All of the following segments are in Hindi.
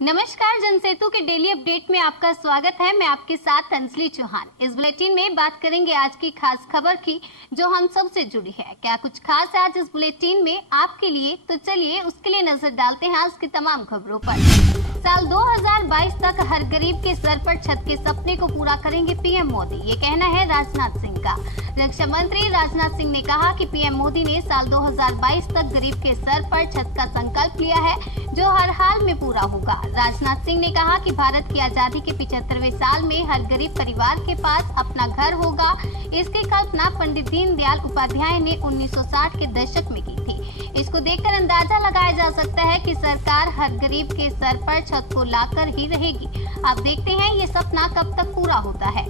नमस्कार, जनसेतु के डेली अपडेट में आपका स्वागत है। मैं आपके साथ अंजलि चौहान। इस बुलेटिन में बात करेंगे आज की खास खबर की जो हम सबसे जुड़ी है। क्या कुछ खास है आज इस बुलेटिन में आपके लिए? तो चलिए उसके लिए नजर डालते हैं आज की तमाम खबरों पर। साल 2022 तक हर गरीब के सर पर छत के सपने को पूरा करेंगे पीएम मोदी, ये कहना है राजनाथ सिंह का। रक्षा मंत्री राजनाथ सिंह ने कहा कि पीएम मोदी ने साल 2022 तक गरीब के सर पर छत का संकल्प लिया है जो हर हाल में पूरा होगा। राजनाथ सिंह ने कहा कि भारत की आजादी के 75वें साल में हर गरीब परिवार के पास अपना घर होगा। इसकी कल्पना पंडित दीनदयाल उपाध्याय ने 1960 के दशक में की थी। इसको देखकर अंदाजा लगाया जा सकता है कि सरकार हर गरीब के सर पर छत को लाकर ही रहेगी। अब देखते हैं ये सपना कब तक पूरा होता है।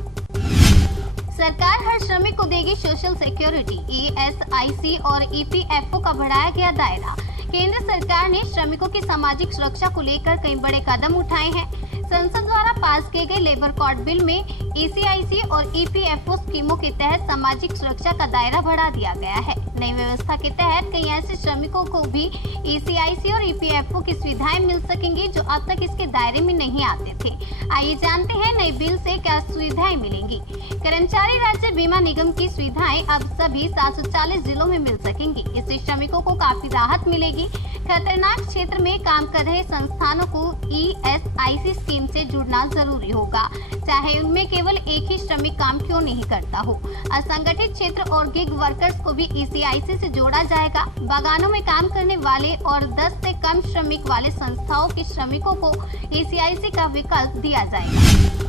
सरकार हर श्रमिक को देगी सोशल सिक्योरिटी, ईएसआईसी और ईपीएफओ का बढ़ाया गया दायरा। केंद्र सरकार ने श्रमिकों की सामाजिक सुरक्षा को लेकर कई बड़े कदम उठाए हैं। संसद द्वारा पास किए गए लेबर कोड बिल में ईसीआईसी और ईपीएफओ स्कीमों के तहत सामाजिक सुरक्षा का दायरा बढ़ा दिया गया है। नई व्यवस्था के तहत कई ऐसे श्रमिकों को भी ईसीआईसी और ईपीएफओ की सुविधाएं मिल सकेंगी जो अब तक इसके दायरे में नहीं आते थे। आइए जानते हैं नए बिल से क्या सुविधाएं मिलेंगी। कर्मचारी राज्य बीमा निगम की सुविधाएं अब सभी 740 जिलों में मिल सकेंगी। इससे श्रमिकों को काफी राहत मिलेगी। खतरनाक क्षेत्र में काम कर रहे संस्थानों को ईएसआईसी स्कीम से जुड़ना जरूरी होगा, चाहे उनमें केवल एक ही श्रमिक काम क्यों नहीं करता हो। असंगठित क्षेत्र और गिग वर्कर्स को भी ईसीआईसी से जोड़ा जाएगा। बागानों में काम करने वाले और 10 से कम श्रमिक वाले संस्थाओं के श्रमिकों को ईसीआईसी का विकल्प दिया जाएगा।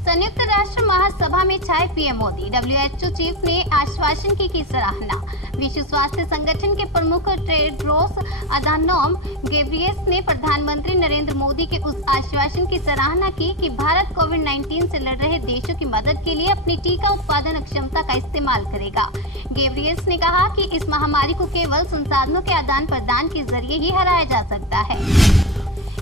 संयुक्त राष्ट्र महासभा में छाए पीएम मोदी, डब्ल्यूएचओ चीफ ने आश्वासन की सराहना। विश्व स्वास्थ्य संगठन के प्रमुख टेड्रोस अधानोम गेब्रियस ने प्रधानमंत्री नरेंद्र मोदी के उस आश्वासन की सराहना की कि भारत कोविड-19 से लड़ रहे देशों की मदद के लिए अपनी टीका उत्पादन क्षमता का इस्तेमाल करेगा। गेब्रियस ने कहा कि इस महामारी को केवल संसाधनों के आदान प्रदान के जरिए ही हराया जा सकता है।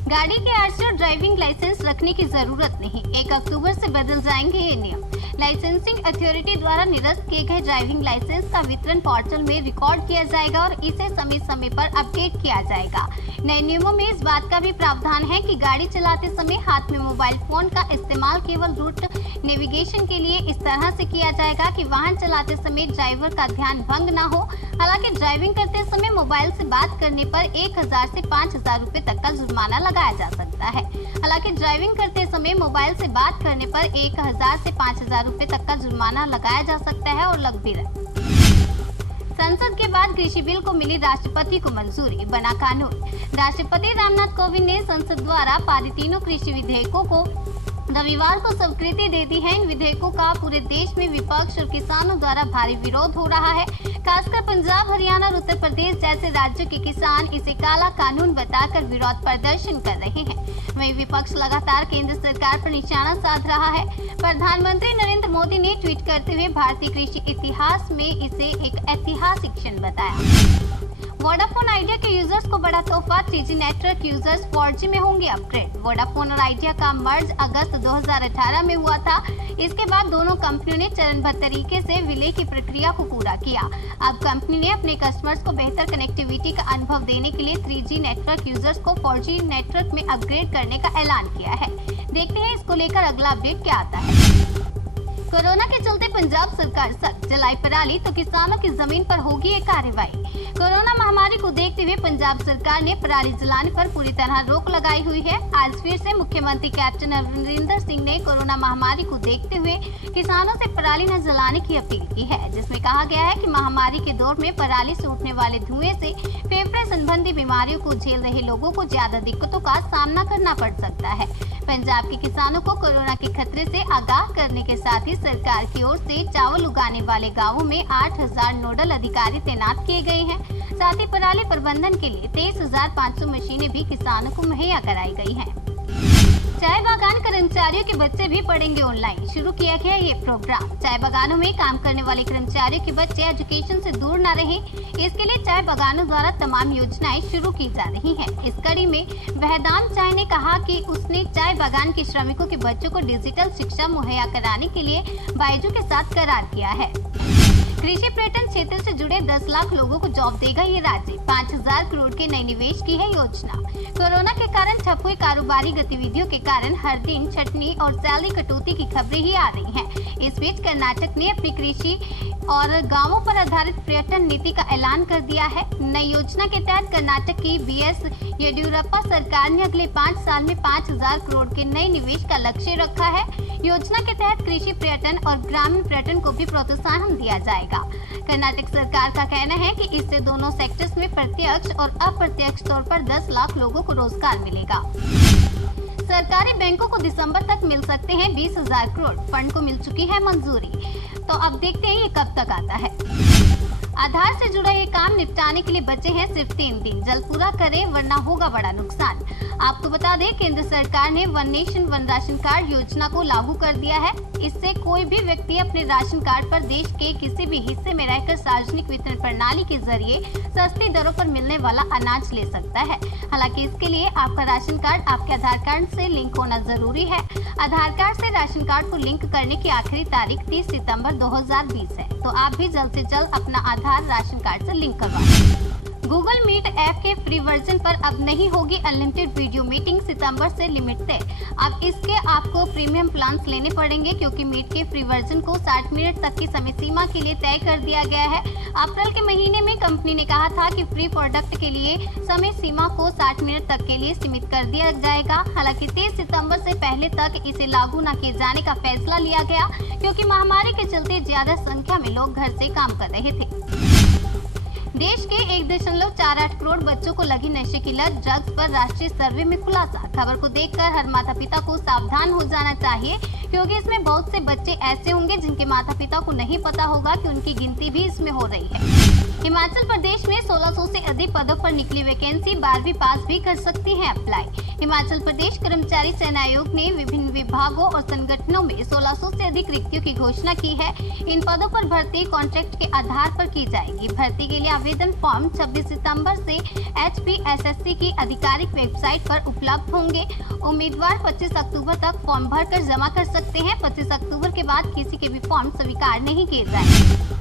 गाड़ी के आरसी और ड्राइविंग लाइसेंस रखने की जरूरत नहीं, 1 अक्टूबर से बदल जाएंगे ये नियम। लाइसेंसिंग अथॉरिटी द्वारा निरस्त किए गए ड्राइविंग लाइसेंस का वितरण पोर्टल में रिकॉर्ड किया जाएगा और इसे समय समय पर अपडेट किया जाएगा। नए नियमों में इस बात का भी प्रावधान है कि गाड़ी चलाते समय हाथ में मोबाइल फोन का इस्तेमाल केवल रूट नेविगेशन के लिए इस तरह से किया जाएगा कि वाहन चलाते समय ड्राइवर का ध्यान भंग न हो। हालांकि ड्राइविंग करते समय मोबाइल से बात करने पर 1000 से 5000 रुपए तक का जुर्माना लगाया जा सकता है। हालांकि ड्राइविंग करते समय मोबाइल से बात करने पर 1000 से 5000 रुपए तक का जुर्माना लगाया जा सकता है और लग भी रहा। संसद के बाद कृषि बिल को मिली राष्ट्रपति को मंजूरी, बना कानून। राष्ट्रपति रामनाथ कोविंद ने संसद द्वारा पारित तीनों कृषि विधेयकों को रविवार को स्वीकृति दे दी है। इन विधेयकों का पूरे देश में विपक्ष और किसानों द्वारा भारी विरोध हो रहा है। खासकर पंजाब, हरियाणा और उत्तर प्रदेश जैसे राज्यों के किसान इसे काला कानून बताकर विरोध प्रदर्शन कर रहे हैं। वहीं विपक्ष लगातार केंद्र सरकार पर निशाना साध रहा है। प्रधानमंत्री नरेंद्र मोदी ने ट्वीट करते हुए भारतीय कृषि इतिहास में इसे एक ऐतिहासिक क्षण बताया। वोडाफोन आइडिया के यूजर्स को बड़ा तोहफा, 3G नेटवर्क यूजर्स 4G में होंगे अपग्रेड। वोडाफोन और आइडिया का मर्ज अगस्त 2018 में हुआ था। इसके बाद दोनों कंपनियों ने चरणबद्ध तरीके से विलय की प्रक्रिया को पूरा किया। अब कंपनी ने अपने कस्टमर्स को बेहतर कनेक्टिविटी का अनुभव देने के लिए 3G नेटवर्क यूजर्स को 4G नेटवर्क में अपग्रेड करने का ऐलान किया है। देखते हैं इसको लेकर अगला अपडेट क्या आता है। कोरोना के चलते पंजाब सरकार सख्त, जलाई पराली तो किसानों की जमीन पर होगी ये कार्रवाई। कोरोना महामारी को देखते हुए पंजाब सरकार ने पराली जलाने पर पूरी तरह रोक लगाई हुई है। आज फिर से मुख्यमंत्री कैप्टन अमरिंदर सिंह ने कोरोना महामारी को देखते हुए किसानों से पराली न जलाने की अपील की है, जिसमें कहा गया है कि महामारी के दौर में पराली से उठने वाले धुएं से फेफड़े संबंधी बीमारियों को झेल रहे लोगों को ज्यादा दिक्कतों का सामना करना पड़ सकता है। पंजाब के किसानों को कोरोना के खतरे से आगाह करने के साथ ही सरकार की ओर से चावल उगाने वाले गाँवों में 8000 नोडल अधिकारी तैनात किए गए हैं। साथ ही पराली प्रबंधन के लिए 23,500 मशीनें भी किसानों को मुहैया कराई गई हैं। चाय बागान कर्मचारियों के बच्चे भी पढ़ेंगे ऑनलाइन, शुरू किया गया ये प्रोग्राम। चाय बागानों में काम करने वाले कर्मचारियों के बच्चे एजुकेशन से दूर न रहे, इसके लिए चाय बागानों द्वारा तमाम योजनाएं शुरू की जा रही हैं। इस कड़ी में वहदान चाय ने कहा कि उसने चाय बागान के श्रमिकों के बच्चों को डिजिटल शिक्षा मुहैया कराने के लिए बायजू के साथ करार किया है। कृषि पर्यटन क्षेत्र से जुड़े 10 लाख लोगों को जॉब देगा ये राज्य। 5000 करोड़ के नए निवेश की है योजना। कोरोना के कारण ठप हुई कारोबारी गतिविधियों के कारण हर दिन छटनी और सैलरी कटौती की खबरें ही आ रही हैं। इस बीच कर्नाटक ने अपनी कृषि और गांवों पर आधारित पर्यटन नीति का ऐलान कर दिया है। नई योजना के तहत कर्नाटक की बीएस येडियुरप्पा सरकार ने अगले 5 साल में 5000 करोड़ के नए निवेश का लक्ष्य रखा है। योजना के तहत कृषि पर्यटन और ग्रामीण पर्यटन को भी प्रोत्साहन दिया जाएगा। कर्नाटक सरकार का कहना है कि इससे दोनों सेक्टर्स में प्रत्यक्ष और अप्रत्यक्ष तौर पर 10 लाख लोगों को रोजगार मिलेगा। सरकारी बैंकों को दिसंबर तक मिल सकते हैं 20,000 करोड़। फंड को मिल चुकी है मंजूरी। तो अब देखते हैं ये कब तक आता है। आधार से जुड़ा ये काम निपटाने के लिए बचे हैं सिर्फ 3 दिन। जल्द पूरा करें वरना होगा बड़ा नुकसान। आपको बता दें, केंद्र सरकार ने one nation one ration card योजना को लागू कर दिया है। इससे कोई भी व्यक्ति अपने राशन कार्ड पर देश के किसी भी हिस्से में रहकर सार्वजनिक वितरण प्रणाली के जरिए सस्ती दरों पर मिलने वाला अनाज ले सकता है। हालांकि इसके लिए आपका राशन कार्ड आपके आधार कार्ड से लिंक होना जरूरी है। आधार कार्ड से राशन कार्ड को लिंक करने की आखिरी तारीख 30 सितंबर 2020 है। तो आप भी जल्द से जल्द अपना आधार राशन कार्ड से लिंक करवाएं। गूगल मीट ऐप के फ्री वर्जन पर अब नहीं होगी अनलिमिटेड वीडियो मीटिंग। सितंबर से लिमिट तय। अब इसके आपको प्रीमियम प्लान्स लेने पड़ेंगे, क्योंकि मीट के फ्री वर्जन को 60 मिनट तक की समय सीमा के लिए तय कर दिया गया है। अप्रैल के महीने में कंपनी ने कहा था कि फ्री प्रोडक्ट के लिए समय सीमा को 60 मिनट तक के लिए सीमित कर दिया जाएगा। हालांकि 30 सितंबर से पहले तक इसे लागू न किए जाने का फैसला लिया गया, क्योंकि महामारी के चलते ज्यादा संख्या में लोग घर से काम कर रहे थे। देश के 1.48 करोड़ बच्चों को लगी नशे की लत, ड्रग्स पर राष्ट्रीय सर्वे में खुलासा। खबर को देखकर हर माता पिता को सावधान हो जाना चाहिए, क्योंकि इसमें बहुत से बच्चे ऐसे होंगे जिनके माता पिता को नहीं पता होगा कि उनकी गिनती भी इसमें हो रही है। हिमाचल प्रदेश में 1600 से अधिक पदों पर निकली वैकेंसी 12वीं पास भी कर सकती है अप्लाई। हिमाचल प्रदेश कर्मचारी चयन आयोग ने विभिन्न विभागों और संगठनों में 1600 से अधिक रिक्तियों की घोषणा की है। इन पदों पर भर्ती कॉन्ट्रैक्ट के आधार पर की जाएगी। भर्ती के लिए आवेदन फॉर्म 26 सितंबर से HPSSC की आधिकारिक वेबसाइट पर उपलब्ध होंगे। उम्मीदवार 25 अक्टूबर तक फॉर्म भरकर जमा कर सकते हैं। 25 अक्टूबर के बाद किसी के भी फॉर्म स्वीकार नहीं किए जाएंगे।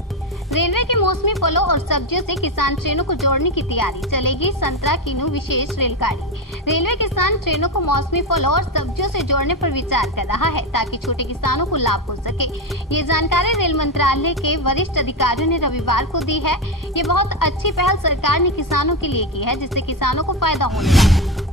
रेलवे की मौसमी फलों और सब्जियों से किसान ट्रेनों को जोड़ने की तैयारी। चलेगी संतरा किन्नू विशेष रेलगाड़ी। रेलवे किसान ट्रेनों को मौसमी फलों और सब्जियों से जोड़ने पर विचार कर रहा है, ताकि छोटे किसानों को लाभ हो सके। ये जानकारी रेल मंत्रालय के वरिष्ठ अधिकारियों ने रविवार को दी है। ये बहुत अच्छी पहल सरकार ने किसानों के लिए की है, जिससे किसानों को फायदा होने वाला है।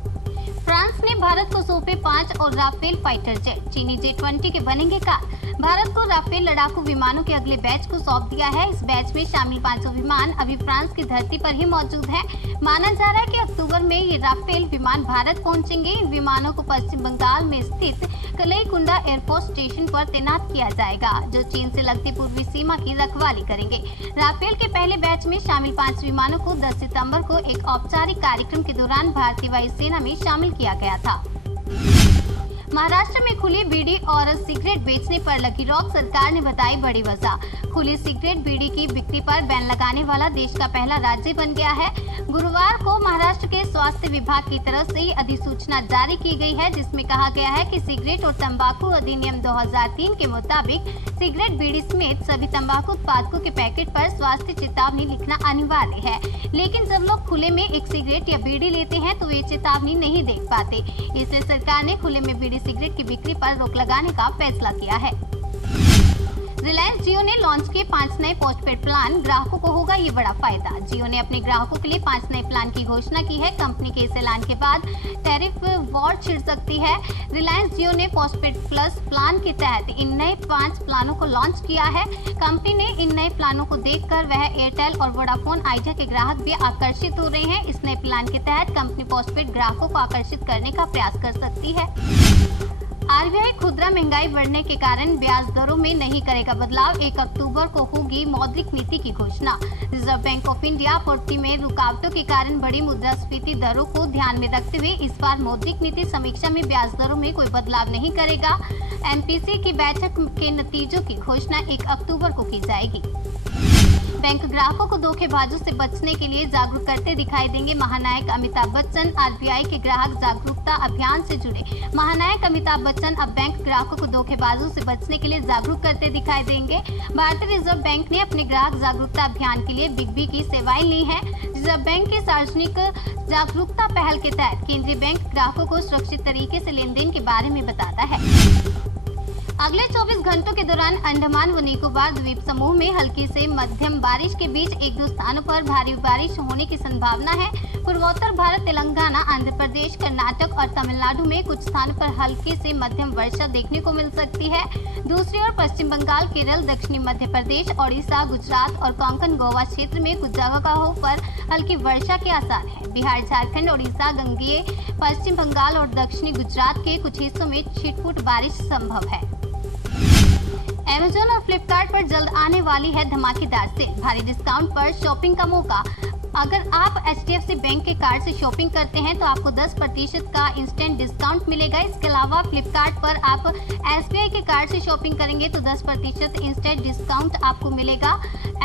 फ्रांस ने भारत को सौंपे 5 और राफेल फाइटर जेट। चीनी J-20 के बनेंगे कार। भारत को राफेल लड़ाकू विमानों के अगले बैच को सौंप दिया है। इस बैच में शामिल 500 विमान अभी फ्रांस की धरती पर ही मौजूद हैं। माना जा रहा है कि अक्टूबर में ये राफेल विमान भारत पहुंचेंगे। इन विमानों को पश्चिम बंगाल में स्थित कलईकुंडा एयरफोर्स स्टेशन पर तैनात किया जाएगा, जो चीन से लगती पूर्वी सीमा की रखवाली करेंगे। राफेल के पहले बैच में शामिल 5 विमानों को 10 सितंबर को एक औपचारिक कार्यक्रम के दौरान भारतीय वायुसेना में शामिल किया गया था। महाराष्ट्र में खुली बीड़ी और सिगरेट बेचने पर लगी रोक, सरकार ने बताई बड़ी वजह। खुली सिगरेट बीड़ी की बिक्री पर बैन लगाने वाला देश का पहला राज्य बन गया है। गुरुवार को महाराष्ट्र के स्वास्थ्य विभाग की तरफ से अधिसूचना जारी की गई है, जिसमें कहा गया है कि सिगरेट और तंबाकू अधिनियम 2003 के मुताबिक सिगरेट बीड़ी समेत सभी तंबाकू उत्पादकों के पैकेट पर स्वास्थ्य चेतावनी लिखना अनिवार्य है। लेकिन जब लोग खुले में एक सिगरेट या बीड़ी लेते हैं तो वे चेतावनी नहीं देख पाते। इसलिए सरकार ने खुले में बीड़ी सिगरेट की बिक्री पर रोक लगाने का फैसला किया है। रिलायंस जियो ने लॉन्च किए 5 नए पोस्टपेड प्लान। ग्राहकों को होगा ये बड़ा फायदा। जियो ने अपने ग्राहकों के लिए 5 नए प्लान की घोषणा की है। कंपनी के इस ऐलान के बाद टैरिफ वॉर छिड़ सकती है। रिलायंस जियो ने पोस्टपेड प्लस प्लान के तहत इन नए 5 प्लानों को लॉन्च किया है। कंपनी ने इन नए प्लानों को देखकर वह एयरटेल और वोडाफोन आइडिया के ग्राहक भी आकर्षित हो रहे हैं। इस नए प्लान के तहत कंपनी पोस्टपेड ग्राहकों को आकर्षित करने का प्रयास कर सकती है। आरबीआई खुदरा महंगाई बढ़ने के कारण ब्याज दरों में नहीं करेगा बदलाव। 1 अक्टूबर को होगी मौद्रिक नीति की घोषणा। रिजर्व बैंक ऑफ इंडिया आपूर्ति में रुकावटों के कारण बढ़ी मुद्रास्फीति दरों को ध्यान में रखते हुए इस बार मौद्रिक नीति समीक्षा में ब्याज दरों में कोई बदलाव नहीं करेगा। MPC की बैठक के नतीजों की घोषणा 1 अक्टूबर को की जाएगी। बैंक ग्राहकों को धोखेबाजों से बचने के लिए जागरूक करते दिखाई देंगे महानायक अमिताभ बच्चन। आरबीआई के ग्राहक जागरूकता अभियान से जुड़े महानायक अमिताभ बच्चन अब बैंक ग्राहकों को धोखेबाजों से बचने के लिए जागरूक करते दिखाई देंगे। भारतीय रिजर्व बैंक ने अपने ग्राहक जागरूकता अभियान के लिए बिग बी की सेवाएं ली हैं। रिजर्व बैंक की सार्वजनिक जागरूकता पहल के तहत केंद्रीय बैंक ग्राहकों को सुरक्षित तरीके से लेन देन के बारे में बताता है। अगले 24 घंटों के दौरान अंडमान व निकोबार द्वीप समूह में हल्की से मध्यम बारिश के बीच एक दो स्थानों पर भारी बारिश होने की संभावना है। पूर्वोत्तर भारत, तेलंगाना, आंध्र प्रदेश, कर्नाटक और तमिलनाडु में कुछ स्थानों पर हल्की से मध्यम वर्षा देखने को मिल सकती है। दूसरी ओर पश्चिम बंगाल, केरल, दक्षिणी मध्य प्रदेश, ओडिशा, गुजरात और कोंकण गोवा क्षेत्र में कुछ जगहों पर हल्की वर्षा के आसार है। बिहार, झारखंड, ओडिशा, गंगेय, पश्चिम बंगाल और दक्षिणी गुजरात के कुछ हिस्सों में छिटपुट बारिश संभव है। अमेज़न और फ्लिपकार्ट पर जल्द आने वाली है धमाकेदार सेल, भारी डिस्काउंट पर शॉपिंग का मौका। अगर आप HDFC बैंक के कार्ड से शॉपिंग करते हैं तो आपको 10% का इंस्टेंट डिस्काउंट मिलेगा। इसके अलावा फ्लिपकार्ट पर आप SBI के कार्ड से शॉपिंग करेंगे तो 10% इंस्टेंट डिस्काउंट आपको मिलेगा।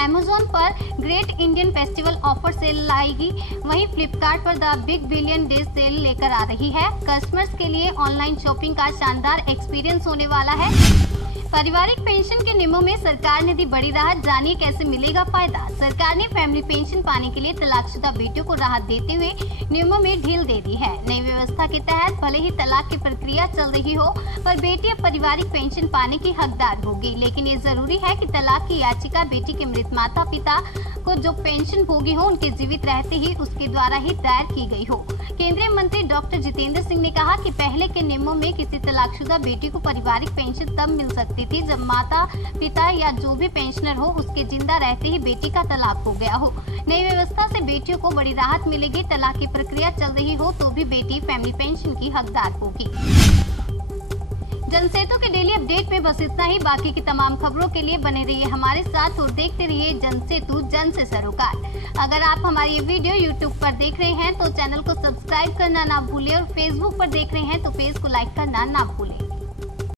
अमेज़न पर great Indian festival offer sale लाएगी, वहीं फ्लिपकार्ट पर the big billion day sale लेकर आ रही है। कस्टमर्स के लिए ऑनलाइन शॉपिंग का शानदार एक्सपीरियंस होने वाला है। पारिवारिक पेंशन के नियमों में सरकार ने दी बड़ी राहत, जानिए कैसे मिलेगा फायदा। सरकार ने फैमिली पेंशन पाने के लिए तलाकशुदा बेटियों को राहत देते हुए नियमों में ढील दे दी है। नई व्यवस्था के तहत भले ही तलाक की प्रक्रिया चल रही हो, पर बेटी अब पारिवारिक पेंशन पाने की हकदार होगी। लेकिन ये जरूरी है कि तलाक की याचिका बेटी के मृत माता पिता को जो पेंशन भोगी हो, उनके जीवित रहते ही उसके द्वारा ही दायर की गई हो। केंद्रीय मंत्री डॉक्टर जितेंद्र सिंह ने कहा कि पहले के नियमों में किसी तलाकशुदा बेटी को पारिवारिक पेंशन तब मिल सकती थी जब माता पिता या जो भी पेंशनर हो उसके जिंदा रहते ही बेटी का तलाक हो गया हो। नई व्यवस्था से बेटियों को बड़ी राहत मिलेगी। तलाक की प्रक्रिया चल रही हो तो भी बेटी फैमिली पेंशन की हकदार होगी। जनसेतु के डेली अपडेट में बस इतना ही। बाकी की तमाम खबरों के लिए बने रहिए हमारे साथ और देखते रहिए जनसेतु, जन से सरोकार। अगर आप हमारी ये वीडियो यूट्यूब पर देख रहे हैं तो चैनल को सब्सक्राइब करना ना भूलें और फेसबुक पर देख रहे हैं तो पेज को लाइक करना ना भूलें।